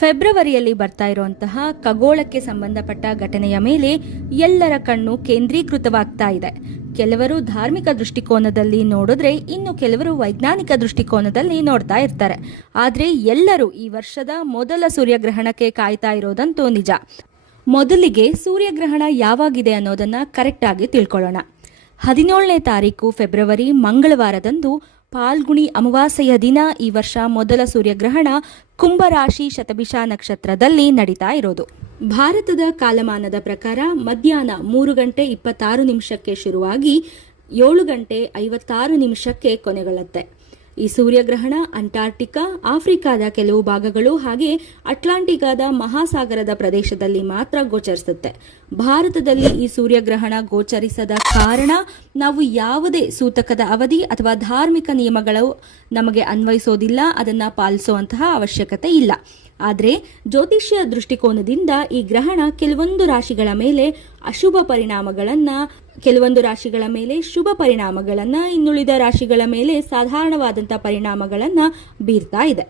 ಫೆಬ್ರವರಿಯಲ್ಲಿ ಬರ್ತಾ ಇರುವಂತಹ ಖಗೋಳಕ್ಕೆ ಸಂಬಂಧಪಟ್ಟ ಘಟನೆಯ ಮೇಲೆ ಎಲ್ಲರ ಕಣ್ಣು ಕೇಂದ್ರೀಕೃತವಾಗ್ತಾ ಇದೆ. ಕೆಲವರು ಧಾರ್ಮಿಕ ದೃಷ್ಟಿಕೋನದಲ್ಲಿ ನೋಡಿದ್ರೆ, ಇನ್ನು ಕೆಲವರು ವೈಜ್ಞಾನಿಕ ದೃಷ್ಟಿಕೋನದಲ್ಲಿ ನೋಡ್ತಾ ಇರ್ತಾರೆ. ಆದರೆ ಎಲ್ಲರೂ ಈ ವರ್ಷದ ಮೊದಲ ಸೂರ್ಯಗ್ರಹಣಕ್ಕೆ ಕಾಯ್ತಾ ಇರೋದಂತೂ ನಿಜ. ಮೊದಲಿಗೆ ಸೂರ್ಯಗ್ರಹಣ ಯಾವಾಗಿದೆ ಅನ್ನೋದನ್ನ ಕರೆಕ್ಟ್ ಆಗಿ ತಿಳ್ಕೊಳ್ಳೋಣ. 17ನೇ ತಾರೀಕು ಫೆಬ್ರವರಿ ಮಂಗಳವಾರದಂದು ಪಾಲ್ಗುಣಿ ಅಮಾವಾಸ್ಯೆಯ ದಿನ ಈ ವರ್ಷ ಮೊದಲ ಸೂರ್ಯಗ್ರಹಣ ಕುಂಭರಾಶಿ ಶತಭಿಷ ನಕ್ಷತ್ರದಲ್ಲಿ ನಡೀತಾ ಇರೋದು. ಭಾರತದ ಕಾಲಮಾನದ ಪ್ರಕಾರ ಮಧ್ಯಾಹ್ನ 3:26 ಶುರುವಾಗಿ 7:56 ಕೊನೆಗೊಳ್ಳುತ್ತೆ. ಈ ಸೂರ್ಯಗ್ರಹಣ ಅಂಟಾರ್ಟಿಕಾ, ಆಫ್ರಿಕಾದ ಕೆಲವು ಭಾಗಗಳು ಹಾಗೆ ಅಟ್ಲಾಂಟಿಕಾದ ಮಹಾಸಾಗರದ ಪ್ರದೇಶದಲ್ಲಿ ಮಾತ್ರ ಗೋಚರಿಸುತ್ತೆ. ಭಾರತದಲ್ಲಿ ಈ ಸೂರ್ಯಗ್ರಹಣ ಗೋಚರಿಸದ ಕಾರಣ ನಾವು ಯಾವುದೇ ಸೂತಕದ ಅವಧಿ ಅಥವಾ ಧಾರ್ಮಿಕ ನಿಯಮಗಳು ನಮಗೆ ಅನ್ವಯಿಸೋದಿಲ್ಲ, ಅದನ್ನ ಪಾಲಿಸುವಂತಹ ಅವಶ್ಯಕತೆ ಇಲ್ಲ. ಆದರೆ ಜ್ಯೋತಿಷ್ಯ ದೃಷ್ಟಿಕೋನದಿಂದ ಈ ಗ್ರಹಣ ಕೆಲವೊಂದು ರಾಶಿಗಳ ಮೇಲೆ ಅಶುಭ ಪರಿಣಾಮಗಳನ್ನ, ಕೆಲವೊಂದು ರಾಶಿಗಳ ಮೇಲೆ ಶುಭ ಪರಿಣಾಮಗಳನ್ನ, ಇನ್ನುಳಿದ ರಾಶಿಗಳ ಮೇಲೆ ಸಾಧಾರಣವಾದಂತಹ ಪರಿಣಾಮಗಳನ್ನ ಬೀರ್ತಾ ಇದೆ.